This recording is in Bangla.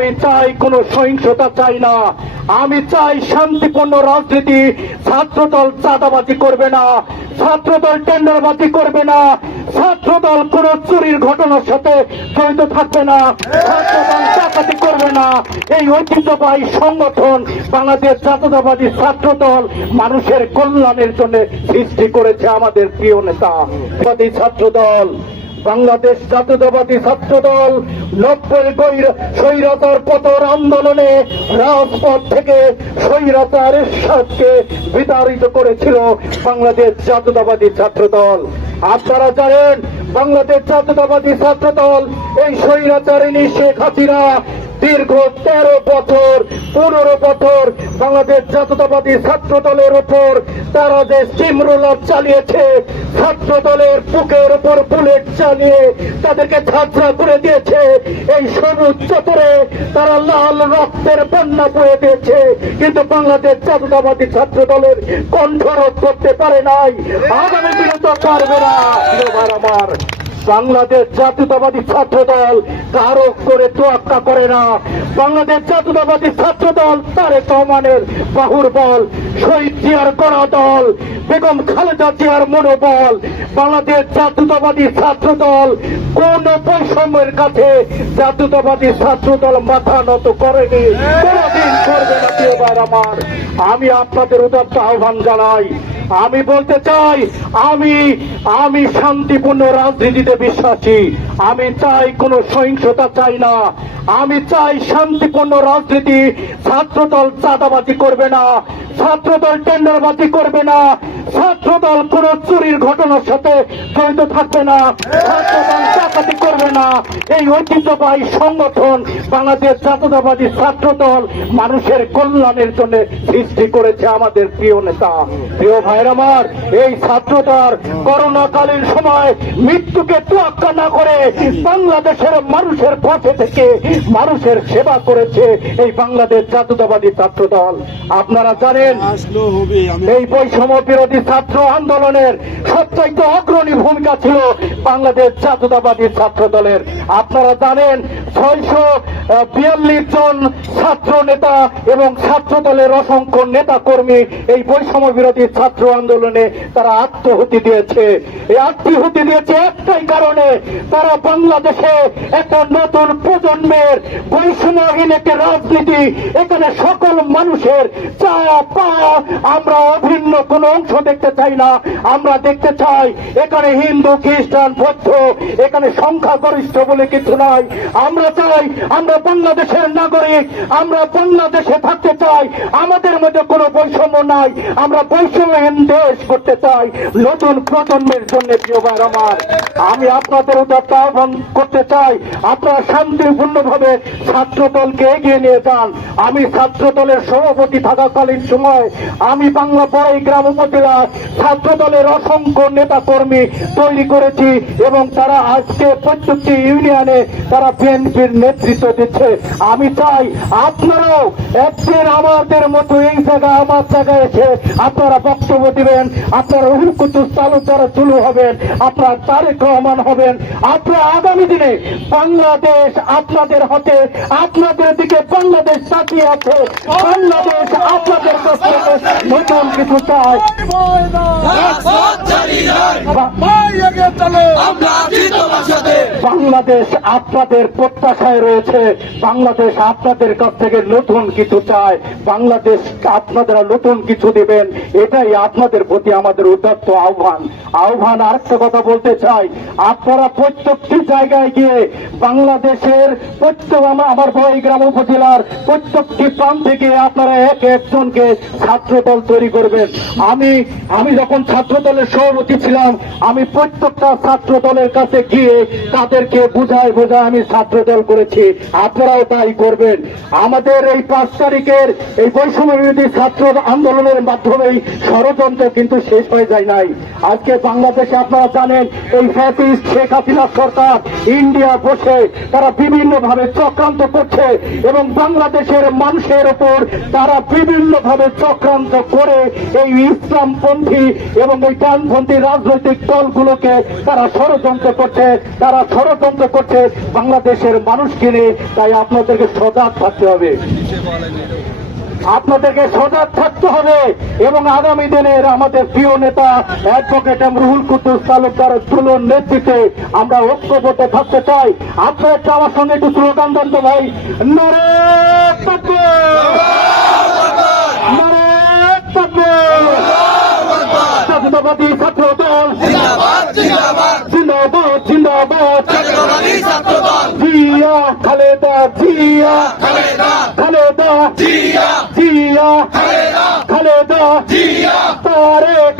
আমি চাই কোনো সহিংসতা চাই না, আমি চাই শান্তিপূর্ণ রাজনীতি। ছাত্রদল চাঁদাবাজি করবে না, ছাত্রদল টেন্ডারবাজি করবে না, ছাত্রদল কোন চুরির ঘটনার সাথে জড়িত থাকবে না, ছাত্রদল ডাকাতি করবে না। এই ঐতিহ্যবাহী সংগঠন বাংলাদেশ জাতীয়তাবাদী ছাত্রদল মানুষের কল্যাণের জন্য সৃষ্টি করেছে আমাদের প্রিয় নেতা ছাত্রদল। বাংলাদেশ জাতীয়তাবাদী ছাত্রদল 90 স্বৈরাচার পতন আন্দোলনে রাজপথ থেকে স্বৈরাচার এরশাদকে বিতাড়িত করেছিল বাংলাদেশ জাতীয়তাবাদী ছাত্রদল। আপনারা জানেন বাংলাদেশ জাতীয়তাবাদী ছাত্রদল এই স্বৈরাচারিণী শেখ হাসিনা দীর্ঘ 13 বছর 15 বছর বাংলাদেশ জাতীয়তাবাদী ছাত্র দলের উপর তারা যে স্টিমরোলার চালিয়েছে, ছাত্র দলের বুকের উপর বুলেট চালিয়ে তাদেরকে ঝাঁঝরা করে দিয়েছে। এই সবুজ চত্বরে তারা লাল রক্তের বন্যা বয়ে দিয়েছে, কিন্তু বাংলাদেশ জাতীয়তাবাদী ছাত্র দলের কণ্ঠরোধ করতে পারে নাই, আগামী দিনে তো পারবে না। আমার বাংলাদেশ জাতীয়তাবাদী ছাত্র দল কারো করে তোয়াক্কা করে না। বাংলাদেশ জাতীয়তাবাদী ছাত্র দল তারেক রহমানের বাহুর বল, শহীদ জিয়ার গণা দল, বেগম খালেদা জিয়ার মনোবল। বাংলাদেশ জাতীয়তাবাদী ছাত্র দল কোন বৈষম্যের কাছে জাতীয়তাবাদী ছাত্র দল মাথা নত করেনি, কোনদিন করবে না। প্রিয় ভাই আমার, আমি আপনাদের উদাত্ত আহ্বান জানাই। আমি বলতে চাই আমি শান্তিপূর্ণ রাজনীতিতে বিশ্বাসী। আমি চাই কোনো সহিংসতা চাই না, আমি চাই শান্তিপূর্ণ রাজনীতি। ছাত্রদল চাঁদাবাজি করবে না, ছাত্রদল টেন্ডারবাজি করবে না, ছাত্রদল কোন চুরির ঘটনার সাথে জড়িত থাকবে না, ছাত্রদল ডাকাতি করবে না। এই ঐতিহ্যবাহী সংগঠন বাংলাদেশ জাতীয়তাবাদী ছাত্রদল মানুষের কল্যাণের জন্য সৃষ্টি করেছে আমাদের প্রিয় নেতা। প্রিয় ভাইয়ের আমার, এই ছাত্রদল করোনাকালীন সময় মৃত্যুকে তোয়াক্কা না করে বাংলাদেশের মানুষের পাশে থেকে মানুষের সেবা করেছে এই বাংলাদেশ জাতীয়তাবাদী ছাত্রদল। আপনারা জানেন এই বৈষম্য বিরোধী ছাত্র আন্দোলনের সবচাইতে অগ্রণী ভূমিকা ছিল বাংলাদেশ জাতীয়তাবাদী ছাত্র দলের। আপনারা জানেন 642 জন ছাত্র নেতা এবং ছাত্র দলের অসংখ্য নেতা কর্মী এই বৈষম্য বিরোধী ছাত্র আন্দোলনে তারা আত্মহুতি দিয়েছে। এই আত্মহুতি দিয়েছে একটাই কারণে, তারা বাংলাদেশে একটা নতুন প্রজন্মের বৈষম্যহীন একটি রাজনীতি, এখানে সকল মানুষের চাওয়া পাওয়া আমরা অভিন্ন কোন অংশ দেখতে চাই না। আমরা দেখতে চাই এখানে হিন্দু খ্রিস্টান বৌদ্ধ এখানে সংখ্যাগরিষ্ঠ বলে কিছু নাই। আমরা চাই আমরা বাংলাদেশের নাগরিক, আমরা বাংলাদেশে থাকতে চাই, আমাদের মধ্যে কোনো বৈষম্য নাই, আমরা বৈষম্যহীন দেশ করতে চাই নতুন প্রজন্মের জন্য। প্রিয় ভাই আমার, আমি আপনাদের উদাত্ত আহ্বান করতে চাই, আপনারা শান্তিপূর্ণভাবে ছাত্র দলকে এগিয়ে নিয়ে যান। আমি ছাত্র দলের সভাপতি থাকাকালীন সময় আমি বাংলা বড়াই গ্রাম উপজেলার ছাত্র দলের অসংখ্য নেতা কর্মী তৈরি করেছি এবং তারা আজকে প্রত্যেকটি ইউনিয়নে তারা বিএনপির নেতৃত্ব দিচ্ছে। আমি চাই আপনারাও একদিন আমাদের মতো এই জায়গায় আমার জায়গায় এসে আপনারা বক্তব্য দিবেন, আপনারা রুহুল কুদ্দুস তালুকদার চুলু হবেন, আপনার তারেক রহমান হবেন। আপনারা আগামী দিনে বাংলাদেশ আপনাদের হাতে, আপনাদের দিকে বাংলাদেশ তাকিয়ে আছে। বাংলাদেশ আপনাদের কাছে নতুন কিছু চায়। বাংলাদেশ আপনাদের প্রত্যাশায় রয়েছে, বাংলাদেশ আপনাদের কাছ থেকে নতুন কিছু চায়, বাংলাদেশ আপনারা নতুন কিছু দিবেন, এটাই আপনাদের প্রতি আমাদের উদাত্ত আহ্বান। আরেকটা কথা বলতে চাই, আপনারা প্রত্যেকটি জায়গায় গিয়ে বাংলাদেশের প্রত্যেক আমার বড়াই গ্রাম উপজেলার প্রত্যেকটি প্রান্তে গিয়ে আপনারা একজনকে ছাত্র দল তৈরি করবেন। আমি যখন ছাত্র দলের সভাপতি ছিলাম, আমি প্রত্যেকটা ছাত্র দলের কাছে গিয়ে তাদেরকে বুঝায় আমি ছাত্র দল করেছি, আপনারাও তাই করবেন। আমাদের এই 5 তারিখের এই বৈষম্য বিরোধী ছাত্র আন্দোলনের মাধ্যমেই ষড়যন্ত্র কিন্তু শেষ হয়ে যায় নাই। আজকে বাংলাদেশে আপনারা জানেন এই ফ্যাসিস্ট শেখ হাসিনা সরকার ইন্ডিয়া বসে তারা বিভিন্ন ভাবে চক্রান্ত করছে এবং বাংলাদেশের মানুষের উপর তারা বিভিন্ন ভাবে চক্রান্ত করে এই ইসলামপন্থী এবং এই ডানপন্থী রাজনৈতিক দলগুলোকে তারা ষড়যন্ত্র করছে বাংলাদেশের মানুষকে নিয়ে। তাই আপনাদেরকে সজাগ থাকতে হবে, আপনাদেরকে সজাগ থাকতে হবে এবং আগামী দিনের আমাদের প্রিয় নেতা অ্যাডভোকেট রুহুল কুদ্দুস তালুকদার তুলন নেতৃত্বে আমরা ঐক্যবদ্ধ থাকতে চাই। আপনারা একটা আমার সঙ্গে একটু স্লোগান দেন তো ভাই, নারে তাকবীর, নারে তাকবীর। জাতীয়তাবাদী ছাত্র দল জিন্দাবাদ জিন্দাবাদ, জিয়া খালেদা, জিয়া খালেদা, জিয়া খালেদা, তারেক